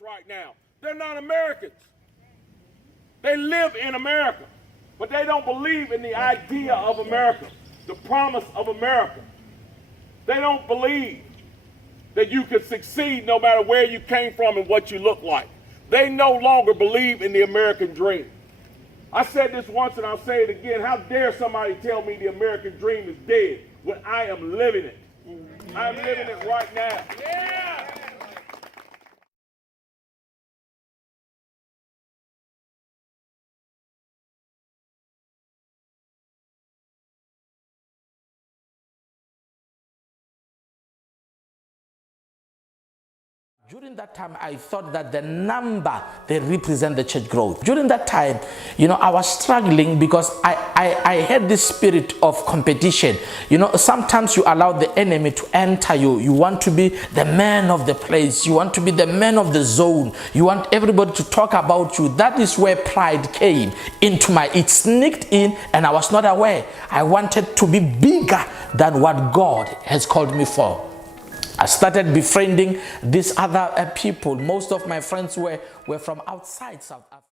right now. They're not Americans. They live in America, but they don't believe in the idea of America, the promise of America. They don't believe that you can succeed no matter where you came from and what you look like. They no longer believe in the American dream. I said this once and I'll say it again. How dare somebody tell me the American dream is dead when I am living it? I'm living it right now. Yeah. During that time, I thought that the number, they represent the church growth. During that time, I was struggling because I had this spirit of competition. Sometimes you allow the enemy to enter you. You want to be the man of the place. You want to be the man of the zone. You want everybody to talk about you. That is where pride came into it sneaked in and I was not aware. I wanted to be bigger than what God has called me for. I started befriending these other people. Most of my friends were from outside South Africa.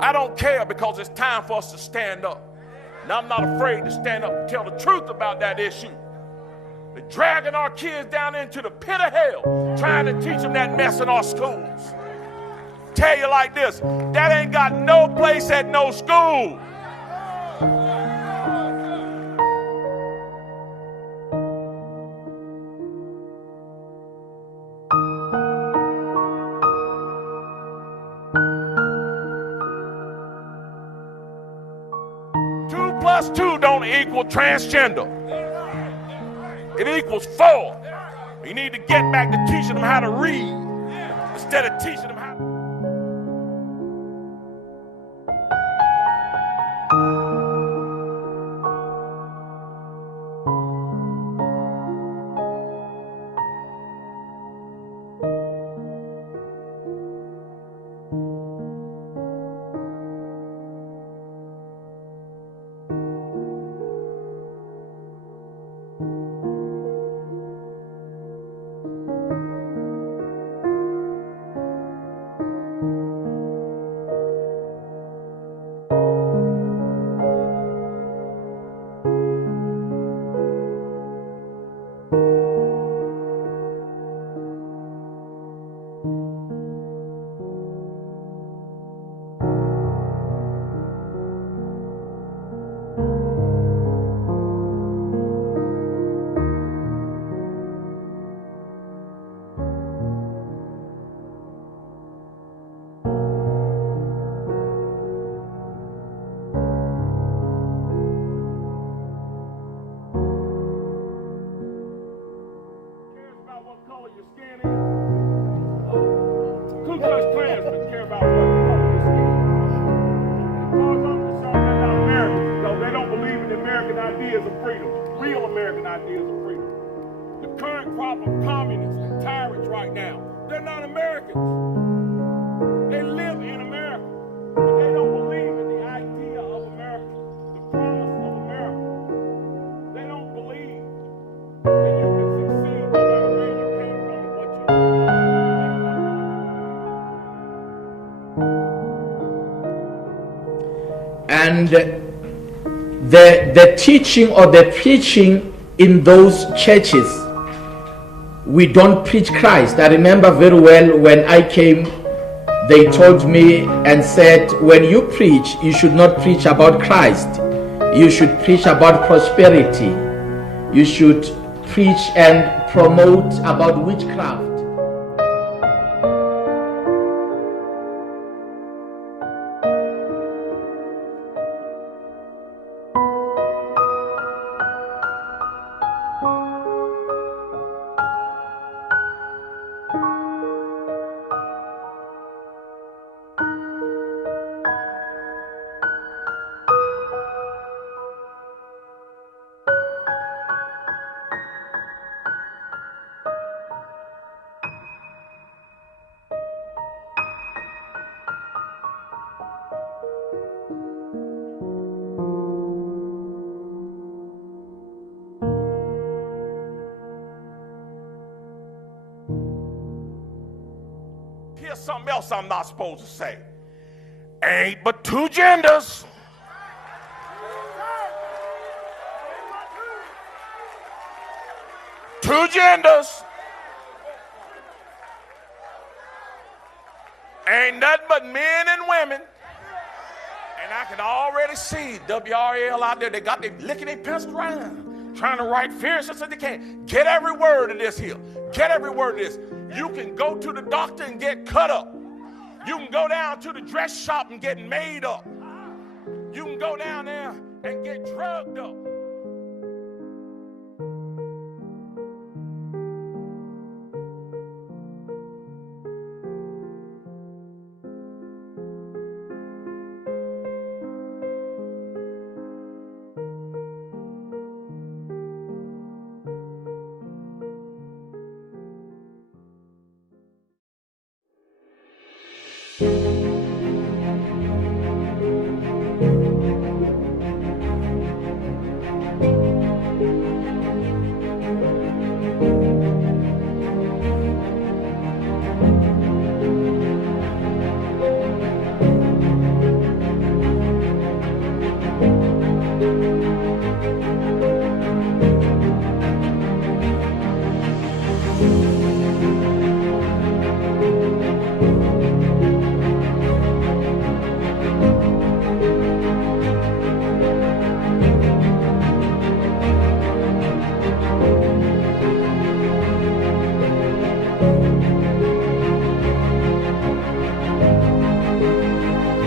I don't care because it's time for us to stand up. And I'm not afraid to stand up and tell the truth about that issue. They're dragging our kids down into the pit of hell, trying to teach them that mess in our schools. Tell you like this, that ain't got no place at no school. Two plus two don't equal transgender. It equals 4. You need to get back to teaching them how to read instead of teaching them how to... Real American ideas of freedom. The current crop of communists and tyrants right now, they're not Americans. They live in America, but they don't believe in the idea of America, the promise of America. They don't believe that you can succeed no matter where you came from and what you do. And the teaching or the preaching in those churches, we don't preach Christ. I remember very well when I came, they told me and said, when you preach, you should not preach about Christ. You should preach about prosperity. You should preach and promote about witchcraft. Here's something else I'm not supposed to say. Ain't but two genders. Two genders. Ain't nothing but men and women. And I can already see WRL out there. They got their licking their pencils around, trying to write fierce as they can. Get every word of this here. Get every word of this. You can go to the doctor and get cut up. You can go down to the dress shop and get made up. You can go down there and get drugged up.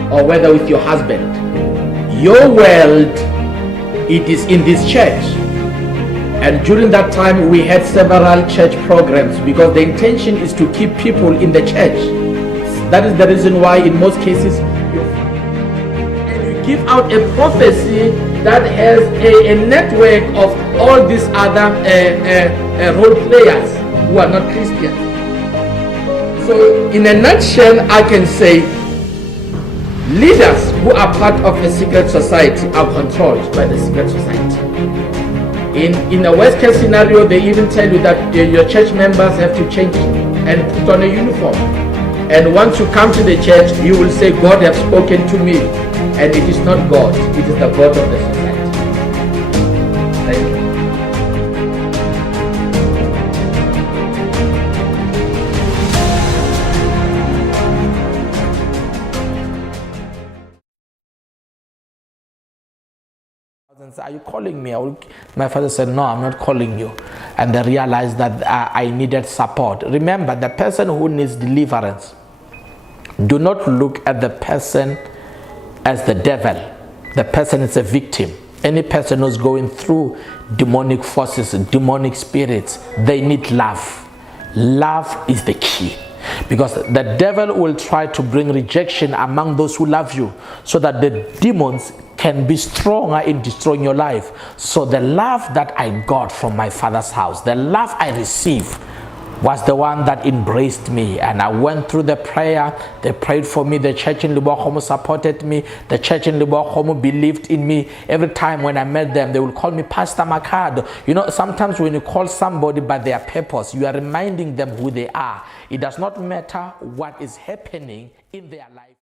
Or whether with your husband, your world, it is in this church. And during that time we had several church programs because the intention is to keep people in the church. That is the reason why in most cases you give out a prophecy that has a network of all these other role players who are not Christians. So in a nutshell, I can say leaders who are part of a secret society are controlled by the secret society. In a worst case scenario, they even tell you that your church members have to change and put on a uniform. And once you come to the church, you will say, God has spoken to me. And it is not God, it is the God of the society. Thank you. Are you calling me? My father said, no, I'm not calling you. And they realized that I needed support. Remember, the person who needs deliverance, do not look at the person as the devil. The person is a victim. Any person who's going through demonic forces, demonic spirits, they need love. Love is the key. Because the devil will try to bring rejection among those who love you so that the demons can be stronger in destroying your life. So the love that I got from my father's house, the love I received was the one that embraced me. And I went through the prayer. They prayed for me. The church in Libohomo supported me. The church in Libohomo believed in me. Every time when I met them, they would call me Pastor Makhado. You know, sometimes when you call somebody by their purpose, you are reminding them who they are. It does not matter what is happening in their life.